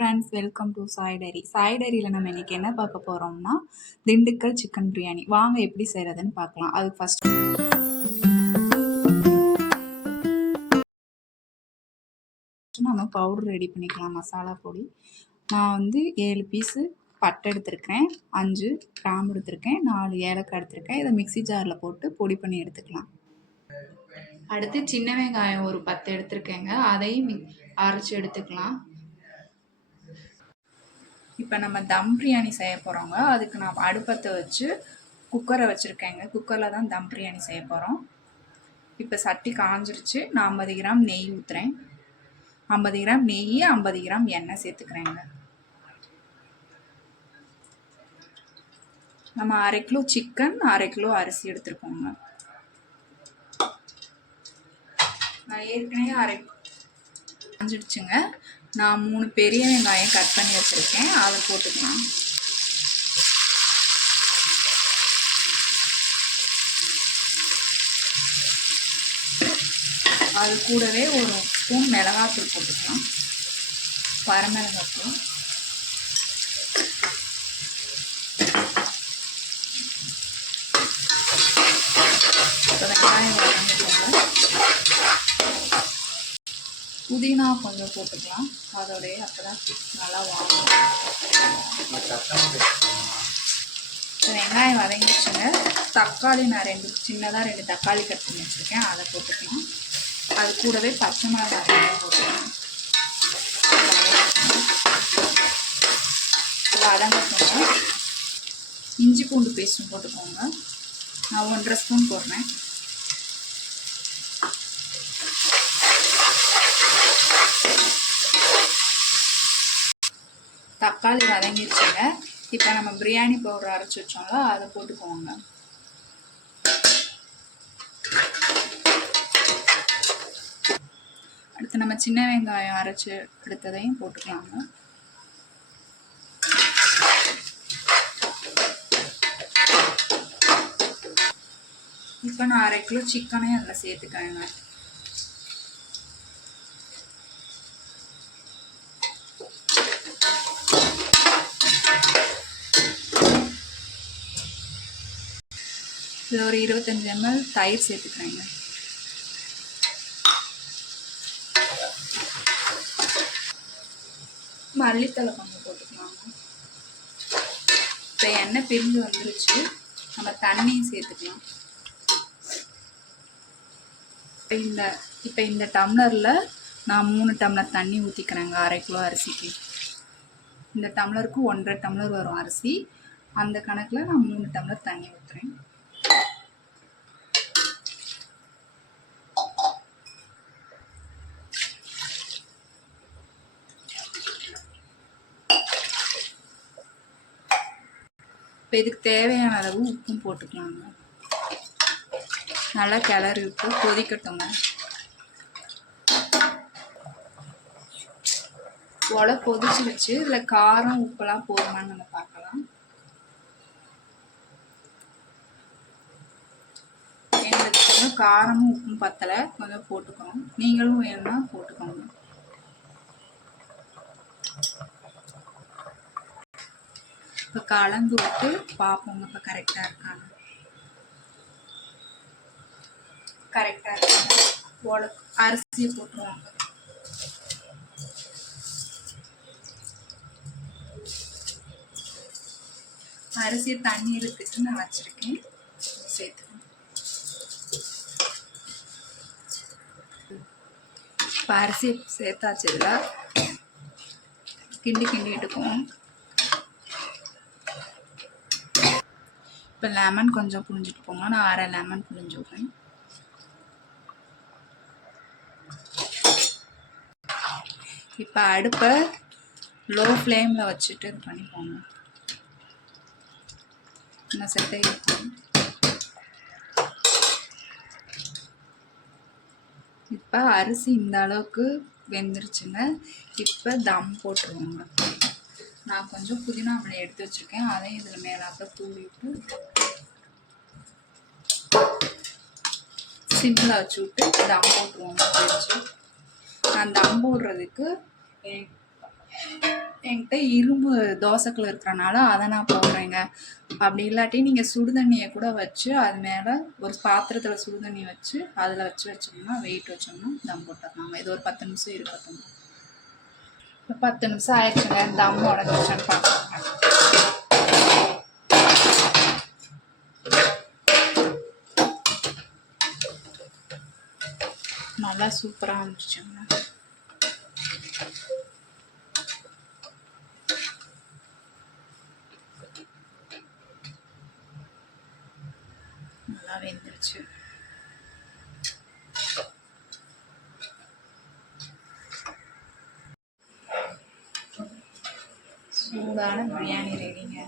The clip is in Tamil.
Friends, welcome to Sai diary. Sai டைரியில் நம்ம இன்றைக்கி என்ன பார்க்க போகிறோம்னா திண்டுக்கல் சிக்கன் பிரியாணி. வாங்க எப்படி செய்கிறதுன்னு பார்க்கலாம். அதுக்கு ஃபஸ்ட்டு நம்ம பவுடர் ரெடி பண்ணிக்கலாம். மசாலா பொடி நான் 7 பீஸு பட்டை எடுத்திருக்கேன், 5 கிராம்பு எடுத்திருக்கேன், 4 ஏலக்காய் எடுத்திருக்கேன். இதை மிக்சி ஜாரில் போட்டு பொடி பண்ணி எடுத்துக்கலாம். அடுத்து சின்ன வெங்காயம் ஒரு 10 எடுத்திருக்கேங்க, அதையும் அரைச்சி எடுத்துக்கலாம். இப்போ நம்ம தம் பிரியாணி செய்ய போகிறோங்க. அதுக்கு நான் அடுப்பத்தை வச்சு குக்கரை வச்சுருக்கேங்க. குக்கரில் தான் தம் பிரியாணி செய்ய போகிறோம். இப்போ சட்டி காஞ்சிருச்சு. நான் 50 கிராம் நெய் ஊற்றுறேன். 50 கிராம் நெய், 50 கிராம் எண்ணெய் சேர்த்துக்கிறேங்க. நம்ம 1/2 கிலோ சிக்கன், 1/2 கிலோ அரிசி எடுத்துருக்கோங்க. நான் ஏற்கனவே காஞ்சிடுச்சுங்க. நான் 3 பெரிய வெங்காயம் கட் பண்ணி வச்சுருக்கேன், அதை போட்டுக்கலாம். அது கூடவே ஒரு ஸ்பூன் மிளகாத்தூள் போட்டுக்கலாம், வரமிளகாத்தூள். இப்போ வெங்காயம் வதங்கிக்கோங்க. புதினா கொஞ்சம் போட்டுக்கலாம், அதோடைய அப்போதான் நல்லா வாங்கும். வெங்காயம் வதங்கிடுச்சுங்க. தக்காளி நான் சின்னதாக 2 தக்காளி கட் பண்ணி வச்சுருக்கேன், அதை போட்டுக்கலாம். அது கூடவே பச்சை மிளகாய் போட்டுக்கலாம். வதங்கட்டுங்க. இஞ்சி பூண்டு பேஸ்ட்டும் போட்டுக்கோங்க. நான் 1.5 ஸ்பூன் போடுறேன். தக்காளி வதங்கிடுச்சுங்க. இப்போ நம்ம பிரியாணி பவுடர் அரைச்சி வச்சோம்ல, அதை போட்டுக்கோங்க. அடுத்து நம்ம சின்ன வெங்காயம் அரைச்சி எடுத்ததையும் போட்டுக்கலாங்க. இப்போ நான் 1/2 கிலோ சிக்கனையும் அதில் சேர்த்துக்கிறேங்க. இதில் ஒரு 25 ml தயிர் சேர்த்துக்கிறேங்க. மல்லித்தலை கொஞ்சம் போட்டுக்கலாங்க. இப்போ எண்ணெய் பிரிஞ்சு வந்துருச்சு, நம்ம தண்ணியும் சேர்த்துக்கலாம். இப்போ இந்த டம்ளரில் நான் 3 டம்ளர் தண்ணி ஊற்றிக்கிறேங்க. 1/2 கிலோ அரிசிக்கு. இந்த டம்ளருக்கு 1.5 டம்ளர் வரும் அரிசி. அந்த கணக்கில் நான் 3 டம்ளர் தண்ணி ஊற்றுறேன். இப்போ இதுக்கு தேவையான அளவு உப்பும் போட்டுக்கலாங்க. நல்லா கிளறி விட்டு கொதிக்கட்டுங்க. உலை கொதிச்சிருச்சு. இதில் காரம் உப்பெல்லாம் போதுமான்னு நம்ம பார்க்கலாம். எங்களுக்கு கொஞ்சம் காரமும் உப்பும் பத்தலை, கொஞ்சம் போட்டுக்கிறோம். நீங்களும் வேணும்னா போட்டுக்கோங்க. இப்போ கலந்து விட்டு பார்ப்போங்க. இப்போ கரெக்டாக இருக்காங்க. அரிசியை போட்டுருவாங்க. அரிசியை தண்ணி எடுத்துட்டு நான் வச்சிருக்கேன், சேர்த்துக்கணும். இப்போ அரிசி சேர்த்தாச்சு. இதில் கிண்டி எடுக்கும். இப்போ லெமன் கொஞ்சம் புழிஞ்சிட்டு போங்க. நான் 1/2 லெமன் புழிஞ்சு விட்றேன். இப்போ அடுப்பை லோ ஃப்ளேமில் வச்சுட்டு இது பண்ணிப்போங்க. நான் செட்டை இப்போ அரிசி இந்த அளவுக்கு வெந்துருச்சுங்க. இப்போ தம் போட்டுருவோங்க. நான் கொஞ்சம் புதினா மல்லி எடுத்து வச்சுருக்கேன், அதையும் இதில் மேலாக்க தூவி விட்டு சிம்மில் வச்சு விட்டு தம் போட்டுருவோங்க. நான் தம் போடுறதுக்கு என்கிட்ட இரும்பு தோசைக்கல் இருக்கிறனால அதை நான் போடுறேங்க. அப்படி இல்லாட்டி நீங்கள் சுடுதண்ணியை கூட வச்சு அது மேலே ஒரு பாத்திரத்தில் சுடுதண்ணி வச்சு அதில் வச்சோம்னா வெயிட் வச்சோம்னா தம் போட்டுடலாங்க. இது ஒரு 10 நிமிஷம் இருக்கட்டும். இப்போ 10 நிமிஷம் ஆயிடுச்சுங்க. தம் உடஞ்சிச்சுன்னு பார்க்கலாங்க. நல்லா சூப்பராக இருந்துச்சுங்க. நல்லா வெந்துருச்சு. சூடான பிரியாணி ரெடிங்க.